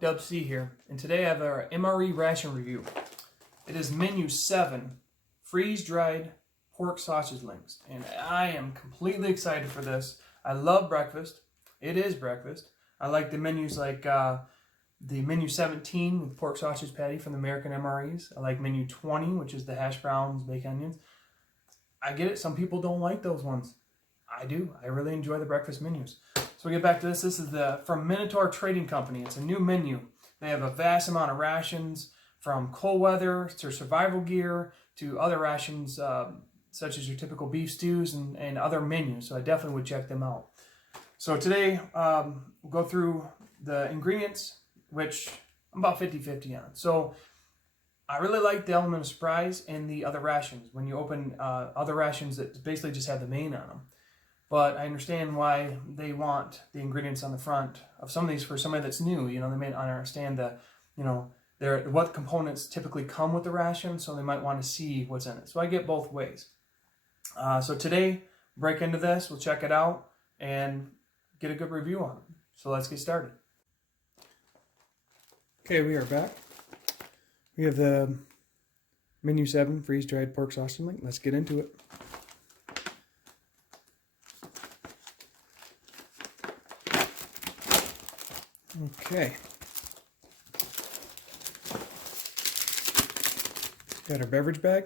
Dub C here, and today I have our MRE ration review. It is menu 7, freeze-dried pork sausage links, and I am completely excited for this. I love breakfast. It is breakfast. I like the menus like the menu 17 with pork sausage patty from the American MREs. I like menu 20, which is the hash browns, baked onions. I get it. Some people don't like those ones. I do. I really enjoy the breakfast menus. So we get back to this. This is from Minotaur Trading Company. It's a new menu. They have a vast amount of rations, from cold weather to survival gear to other rations such as your typical beef stews and other menus. So I definitely would check them out. So today we'll go through the ingredients, which I'm about 50-50 on. So I really like the element of surprise in the other rations. When you open other rations that basically just have the main on them. But I understand why they want the ingredients on the front of some of these for somebody that's new. You know, they may not understand what components typically come with the ration, so they might want to see what's in it. So I get both ways. So today, break into this, we'll check it out, and get a good review on it. So let's get started. Okay, we are back. We have the menu 7 freeze-dried pork sausage link. Let's get into it. Okay. Got our beverage bag.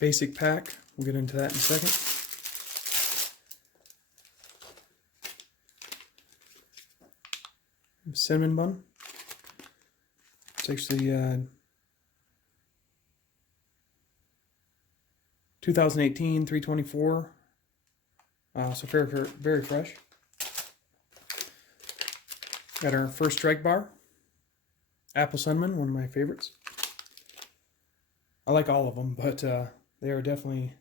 Basic pack. We'll get into that in a second. Cinnamon bun. It's actually 2018 324. So very fresh. Got our first strike bar. Apple cinnamon, one of my favorites. I like all of them, but they are definitely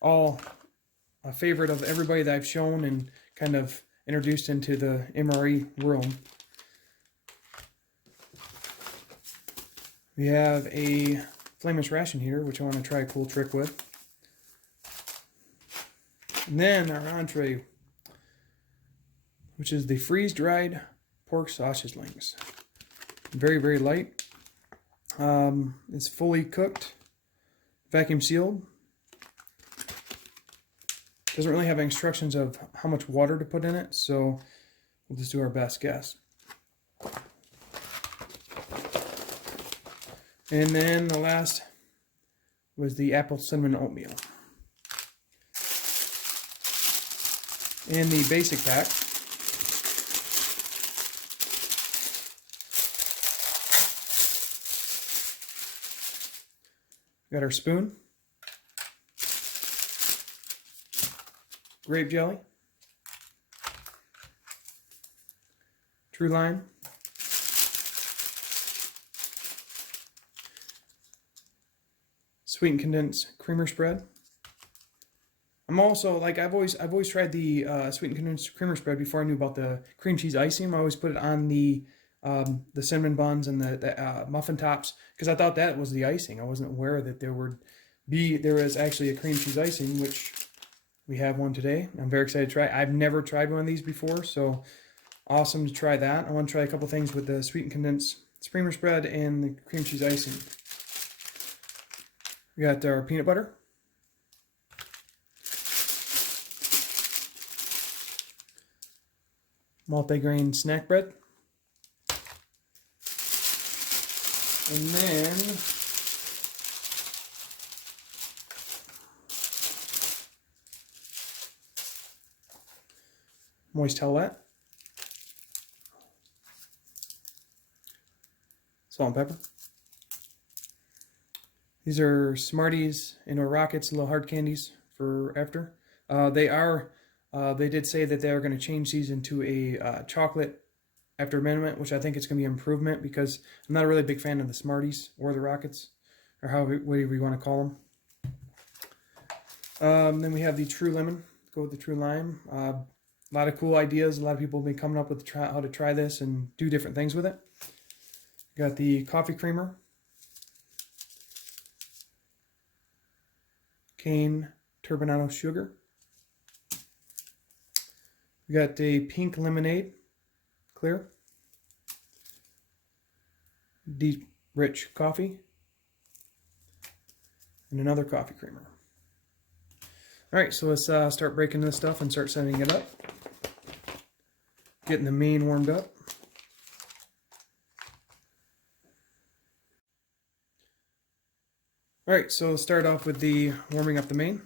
all a favorite of everybody that I've shown and kind of introduced into the MRE world. We have a flameless ration heater, which I want to try a cool trick with. And then our entree, which is the freeze-dried pork sausage links. Very, very light. It's fully cooked, vacuum sealed. Doesn't really have instructions of how much water to put in it, so we'll just do our best guess. And then the last was the apple cinnamon oatmeal. In the basic pack, got our spoon, grape jelly, true lime, sweetened condensed creamer spread. I'm also, like, I've always tried the sweetened condensed creamer spread before I knew about the cream cheese icing. I always put it on the cinnamon buns and the muffin tops because I thought that was the icing. I wasn't aware that there was actually a cream cheese icing, which we have one today. I'm very excited to try. I've never tried one of these before, so awesome to try that. I want to try a couple things with the sweetened condensed creamer spread and the cream cheese icing. We got our peanut butter. Multi-grain snack bread. And then moist towelette. Salt and pepper. These are Smarties and or Rockets, little hard candies for after. They did say that they are going to change these into a chocolate after amendment, which I think it's going to be an improvement because I'm not a really big fan of the Smarties or the Rockets, or whatever you want to call them. Then we have the True Lemon. Go with the True Lime. A lot of cool ideas. A lot of people have been coming up with how to try this and do different things with it. Got the coffee creamer. cane turbinado sugar. We got a pink lemonade, clear. Deep rich coffee. And another coffee creamer. Alright, so let's start breaking this stuff and start setting it up. Getting the main warmed up. Alright, so let's start off with the warming up the main.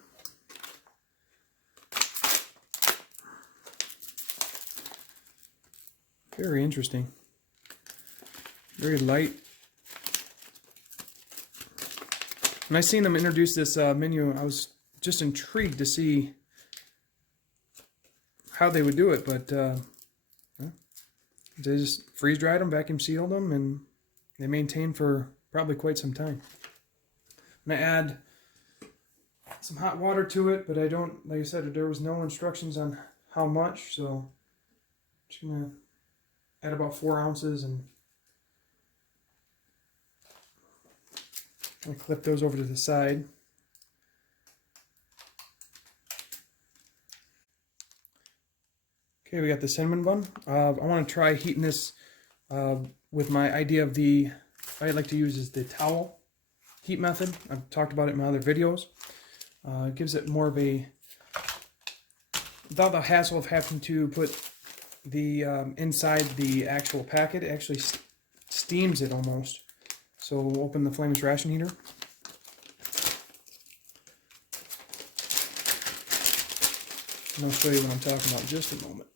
Very interesting. Very light. When I seen them introduce this menu, I was just intrigued to see how they would do it, but they just freeze dried them, vacuum sealed them, and they maintain for probably quite some time. I'm going to add some hot water to it, but I don't, like I said, there was no instructions on how much, so I'm just going to add about 4 ounces and I'm going to clip those over to the side. Okay, we got the cinnamon bun. I want to try heating this with my idea of the, what I like to use is the towel heat method. I've talked about it in my other videos. It gives it more of a, without the hassle of having to put the inside the actual packet, it actually steams it almost. So we'll open the flameless ration heater. And I'll show you what I'm talking about in just a moment.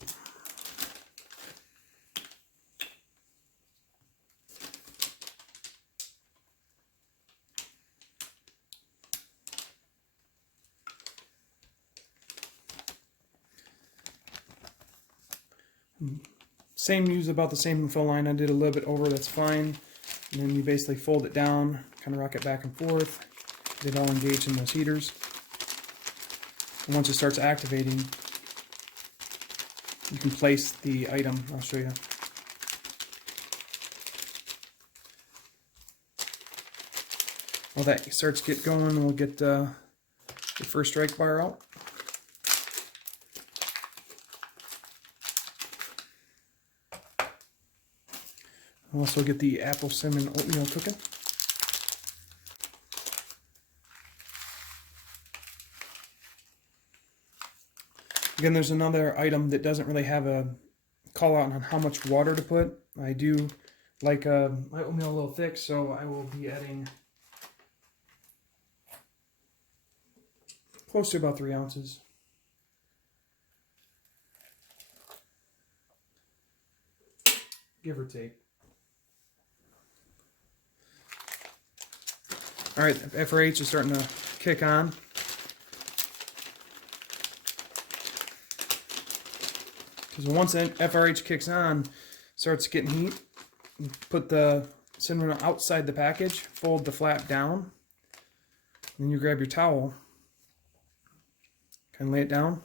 Use about the same fill line. I did a little bit over, that's fine. And then you basically fold it down, kind of rock it back and forth. Get it all engaged in those heaters. And once it starts activating, you can place the item. I'll show you. While that starts to get going, we'll get the first strike bar out. We'll also get the apple cinnamon oatmeal cooking. Again, there's another item that doesn't really have a call out on how much water to put. I do like my oatmeal a little thick, so I will be adding close to about 3 ounces. Give or take. Alright, FRH is starting to kick on. Because once FRH kicks on, starts getting heat, put the cinnamon outside the package, fold the flap down, and then you grab your towel, kind of lay it down,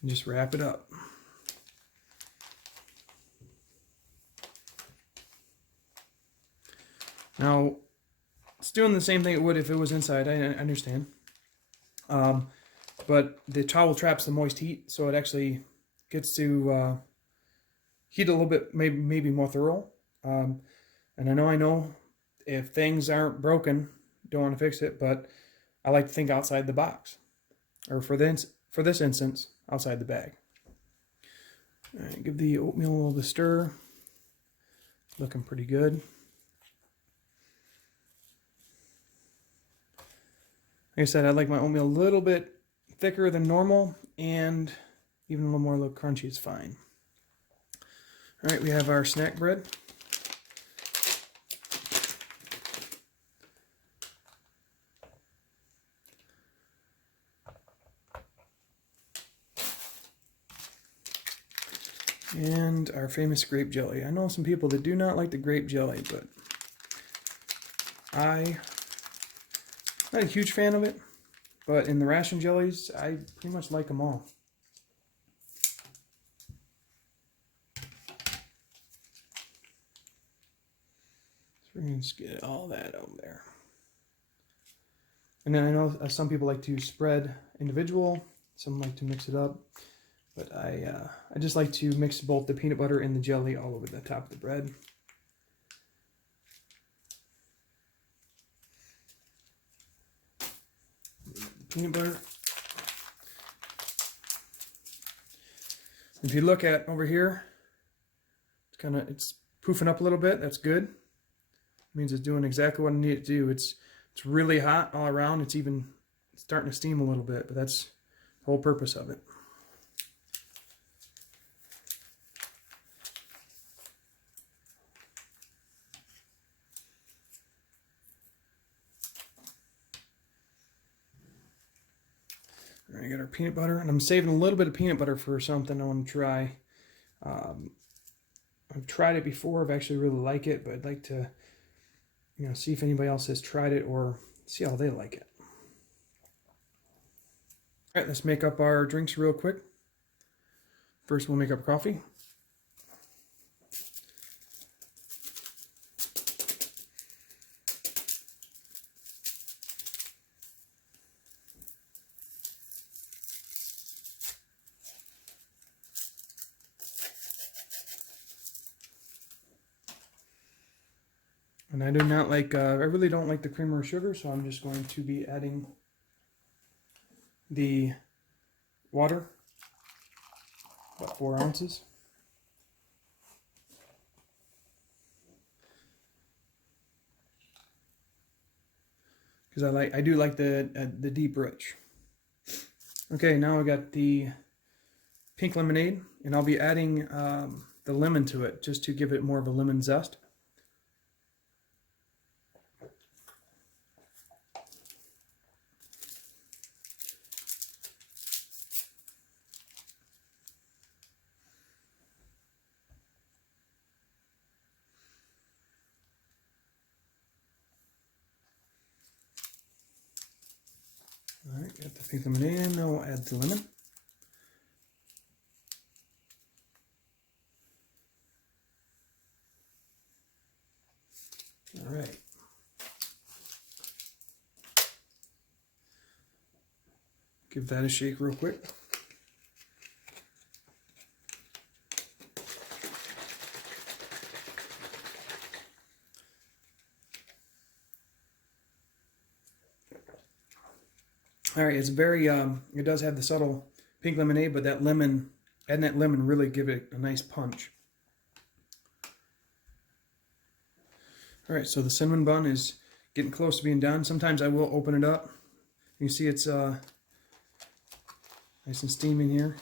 and just wrap it up. Now, it's doing the same thing it would if it was inside, I understand. But the towel traps the moist heat, so it actually gets to heat a little bit, maybe more thorough. And I know if things aren't broken, don't want to fix it, but I like to think outside the box. Or for this instance, outside the bag. All right, give the oatmeal a little bit of stir. Looking pretty good. Like I said, I like my oatmeal a little bit thicker than normal, and even a little crunchy is fine. All right, we have our snack bread. And our famous grape jelly. I know some people that do not like the grape jelly, but I'm not a huge fan of it. But in the ration jellies, I pretty much like them all. Let's get all that out there. And then I know some people like to spread individual, some like to mix it up, but I just like to mix both the peanut butter and the jelly all over the top of the bread. Peanut butter. If you look at over here, it's poofing up a little bit. That's good. It means it's doing exactly what I need it to do. It's really hot all around. It's even starting to steam a little bit, but that's the whole purpose of it. All right, got our peanut butter, and I'm saving a little bit of peanut butter for something I want to try. I've tried it before. I've actually really liked it, but I'd like to, see if anybody else has tried it or see how they like it. All right, let's make up our drinks real quick. First, we'll make up coffee. And I do not like, I really don't like the creamer or sugar, so I'm just going to be adding the water, about 4 ounces. Because I do like the deep rich. Okay, now I got the pink lemonade, and I'll be adding the lemon to it just to give it more of a lemon zest. All right, got the pink lemonade in. Now we'll add the lemon. All right. Give that a shake real quick. All right, it's very, it does have the subtle pink lemonade, but that lemon, adding that lemon really give it a nice punch. All right, so the cinnamon bun is getting close to being done. Sometimes I will open it up. You see it's nice and steaming here.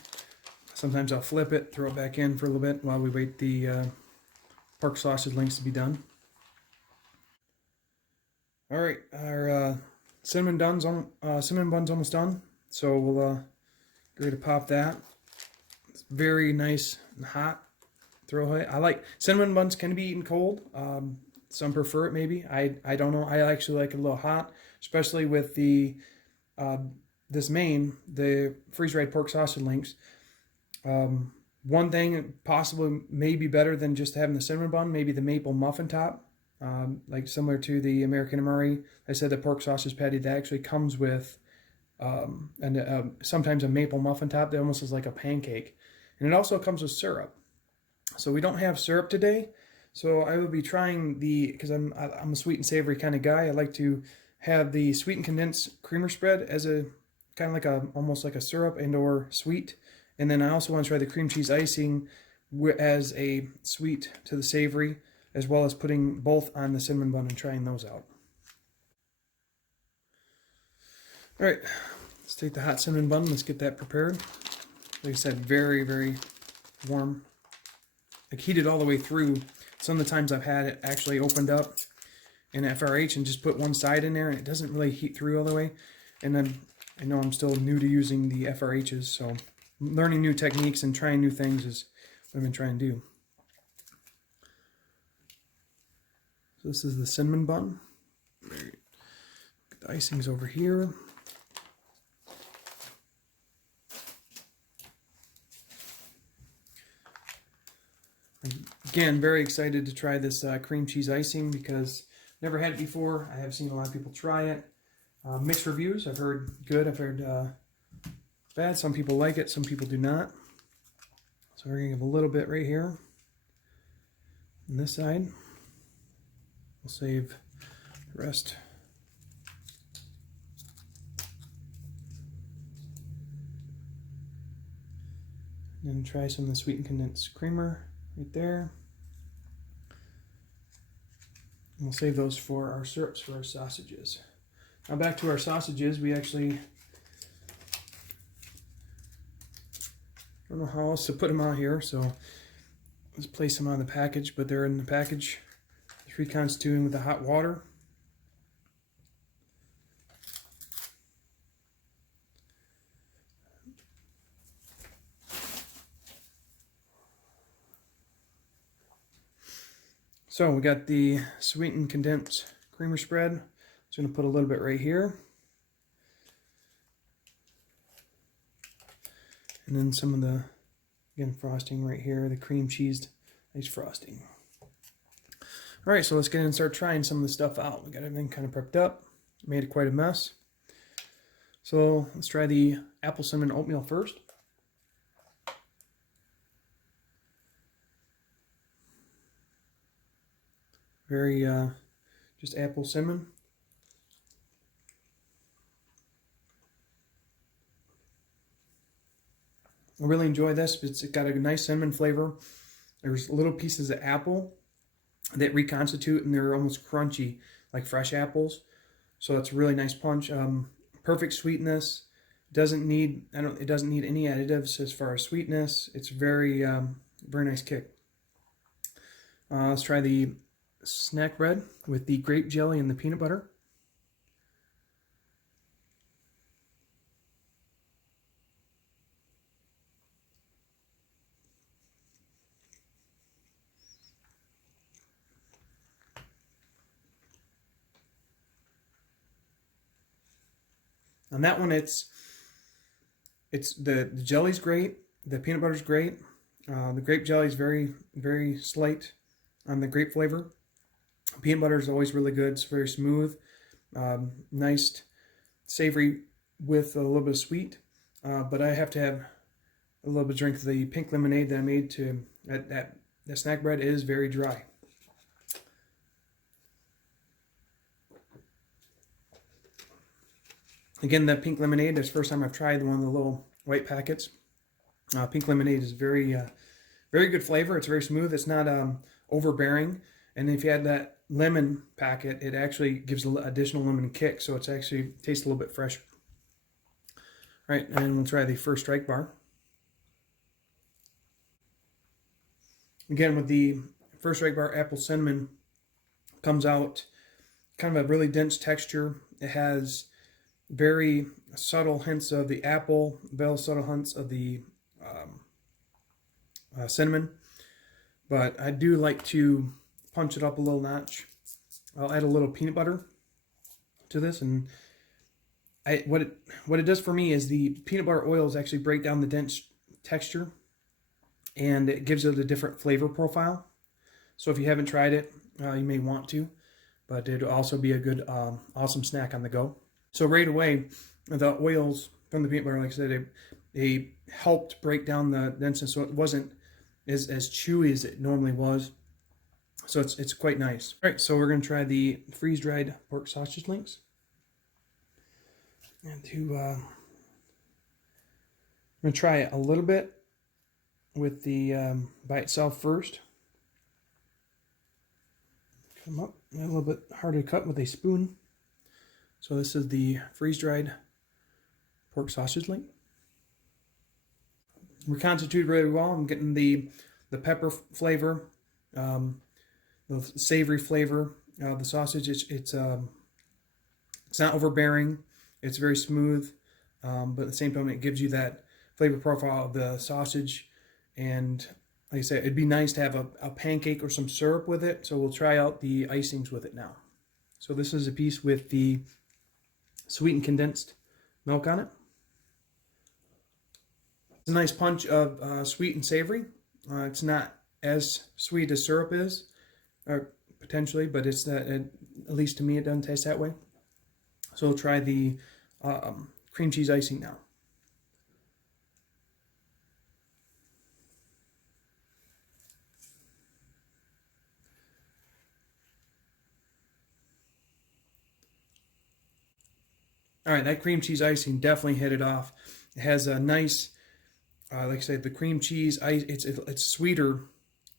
Sometimes I'll flip it, throw it back in for a little bit while we wait the pork sausage links to be done. All right, our cinnamon bun's almost done, so we'll get ready to pop that. It's very nice and hot. Throw it. I like cinnamon buns can be eaten cold. Some prefer it maybe. I don't know. I actually like it a little hot, especially with the the freeze-dried pork sausage links. One thing possibly may be better than just having the cinnamon bun, maybe the maple muffin top. Like similar to the American MRE. I said the pork sausage patty that actually comes with sometimes a maple muffin top that almost is like a pancake. And it also comes with syrup. So we don't have syrup today. So I will be trying because I'm a sweet and savory kind of guy. I like to have the sweetened condensed creamer spread as a kind of like almost like a syrup and or sweet. And then I also want to try the cream cheese icing as a sweet to the savory, as well as putting both on the cinnamon bun and trying those out. All right, let's take the hot cinnamon bun. Let's get that prepared. Like I said, very, very warm. Like heated all the way through. Some of the times I've had it actually opened up in FRH and just put one side in there, and it doesn't really heat through all the way. And then I know I'm still new to using the FRHs, so learning new techniques and trying new things is what I've been trying to do. So this is the cinnamon bun. The icing's over here. Again, very excited to try this cream cheese icing because never had it before. I have seen a lot of people try it. Mixed reviews. I've heard good. I've heard bad. Some people like it. Some people do not. So we're going to give a little bit right here on this side. We'll save the rest. And then try some of the sweetened condensed creamer right there. And we'll save those for our syrups for our sausages. Now back to our sausages. We actually, I don't know how else to put them out here, so let's place them on the package, but they're in the package. Reconstituting with the hot water. So we got the sweetened condensed creamer spread. So I'm going to put a little bit right here. And then some of the, again, frosting right here, the cream cheese, nice frosting. All right, so let's get in and start trying some of the stuff out. We got everything kind of prepped up. Made it quite a mess. So let's try the apple cinnamon oatmeal first. Very just apple cinnamon. I really enjoy this. It's got a nice cinnamon flavor. There's little pieces of apple that reconstitute, and they're almost crunchy like fresh apples. So that's a really nice punch. Perfect sweetness. Doesn't need it doesn't need any additives as far as sweetness. It's very very nice kick. Let's try the snack bread with the grape jelly and the peanut butter. On that one, it's the jelly's great, the peanut butter's great, the grape jelly is very slight on the grape flavor. Peanut butter is always really good. It's very smooth, nice, savory with a little bit of sweet. But I have to have a little bit of drink of the pink lemonade that I made to that snack bread is very dry. Again, that pink lemonade, that's the first time I've tried one of the little white packets. Pink lemonade is very good flavor. It's very smooth. It's not overbearing. And if you add that lemon packet, it actually gives an additional lemon kick. So it's actually tastes a little bit fresh. All right, and we'll try the first strike bar. Again, with the first strike bar, apple cinnamon comes out kind of a really dense texture. It has very subtle hints of the apple, very subtle hints of the cinnamon, but I do like to punch it up a little notch. I'll add a little peanut butter to this, and what it does for me is the peanut butter oils actually break down the dense texture, and it gives it a different flavor profile. So if you haven't tried it, you may want to, but it'll also be a good, awesome snack on the go. So right away, the oils from the peanut butter, like I said, they helped break down the denseness, so it wasn't as chewy as it normally was. So it's quite nice. All right, so we're going to try the freeze-dried pork sausage links. And I'm going to try it a little bit with the by itself first. Cut them up. A little bit harder to cut with a spoon. So this is the freeze-dried pork sausage link. Reconstituted really well. I'm getting the pepper flavor, the savory flavor. The sausage, it's not overbearing. It's very smooth, but at the same time, it gives you that flavor profile of the sausage. And like I said, it'd be nice to have a pancake or some syrup with it. So we'll try out the icings with it now. So this is a piece with the sweetened condensed milk on it. It's a nice punch of sweet and savory. It's not as sweet as syrup is, or potentially, but it's not, at least to me, it doesn't taste that way. So we'll try the cream cheese icing now. All right, that cream cheese icing definitely hit it off. It has a nice, like I said, the cream cheese, it's sweeter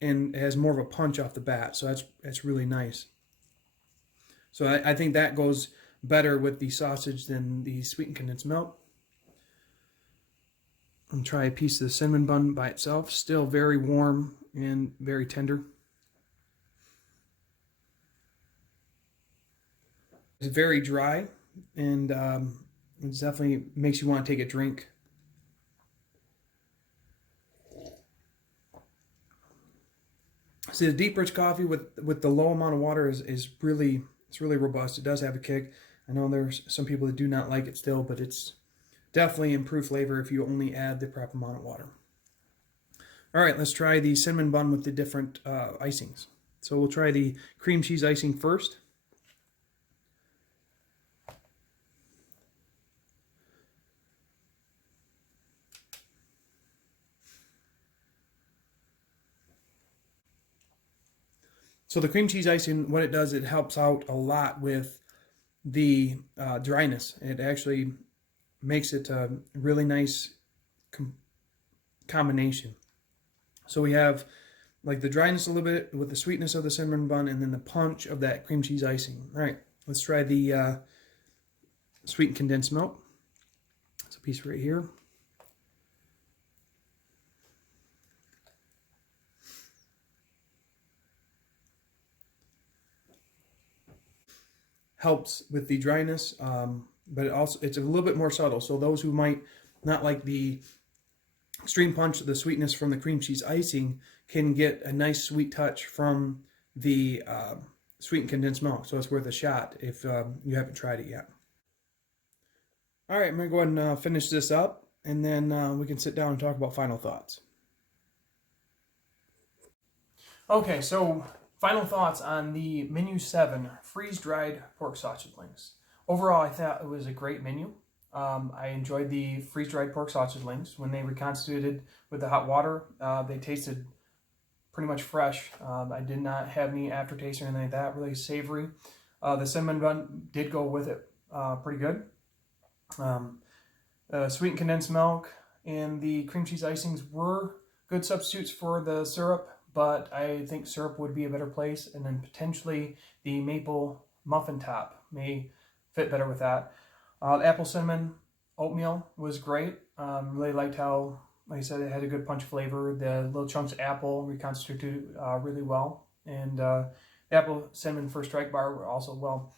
and it has more of a punch off the bat, so that's really nice. So I think that goes better with the sausage than the sweetened condensed milk. And try a piece of the cinnamon bun by itself. Still very warm and very tender. It's very dry, and it definitely makes you want to take a drink. See, the deep rich coffee with the low amount of water is really, it's really robust. It does have a kick. I know there's some people that do not like it still, but it's definitely improved flavor if you only add the proper amount of water. All right, let's try the cinnamon bun with the different icings. So we'll try the cream cheese icing first. So the cream cheese icing, what it does, it helps out a lot with the dryness. It actually makes it a really nice combination. So we have like the dryness a little bit with the sweetness of the cinnamon bun, and then the punch of that cream cheese icing. All right, let's try the sweetened condensed milk. It's a piece right here. Helps with the dryness, but it's a little bit more subtle. So those who might not like the extreme punch of the sweetness from the cream cheese icing can get a nice sweet touch from the sweetened condensed milk. So it's worth a shot if you haven't tried it yet. All right, I'm going to go ahead and finish this up, and then we can sit down and talk about final thoughts. Okay, so final thoughts on the menu 7 freeze-dried pork sausage links. Overall, I thought it was a great menu. I enjoyed the freeze-dried pork sausage links. When they reconstituted with the hot water, they tasted pretty much fresh. I did not have any aftertaste or anything like that. Really savory. The cinnamon bun did go with it pretty good. Sweetened condensed milk and the cream cheese icings were good substitutes for the syrup, but I think syrup would be a better place, and then potentially the maple muffin top may fit better with that. The apple cinnamon oatmeal was great. Really liked how, like I said, it had a good punch flavor. The little chunks of apple reconstituted really well, and the apple cinnamon first strike bar were also well.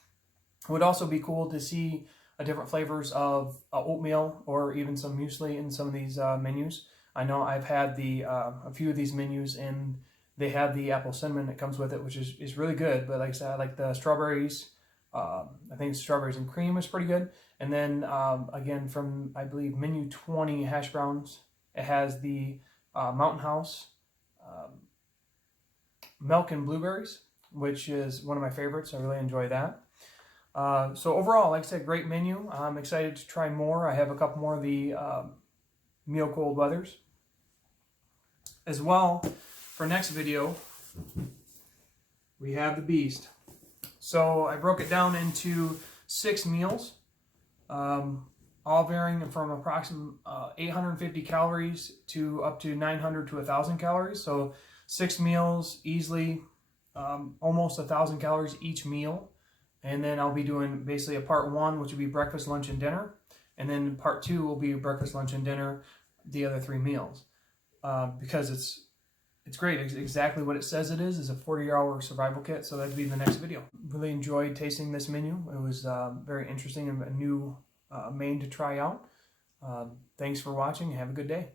It would also be cool to see different flavors of oatmeal or even some muesli in some of these menus. I know I've had a few of these menus, and they have the apple cinnamon that comes with it, which is really good. But like I said, I like the strawberries. I think strawberries and cream is pretty good. And then again, from I believe menu 20 hash browns, it has the Mountain House milk and blueberries, which is one of my favorites. I really enjoy that. So overall, like I said, great menu. I'm excited to try more. I have a couple more of the meal cold weathers. As well, for next video, we have the beast. So I broke it down into 6 meals, all varying from approximately 850 calories to up to 900 to 1,000 calories. So 6 meals, easily almost 1,000 calories each meal. And then I'll be doing basically a part 1, which will be breakfast, lunch, and dinner. And then part 2 will be breakfast, lunch, and dinner, the other 3 meals. Because it's great. It's exactly what it says it is a 40-hour survival kit. So that'd be the next video. Really enjoyed tasting this menu. It was very interesting and a new main to try out. Thanks for watching. Have a good day.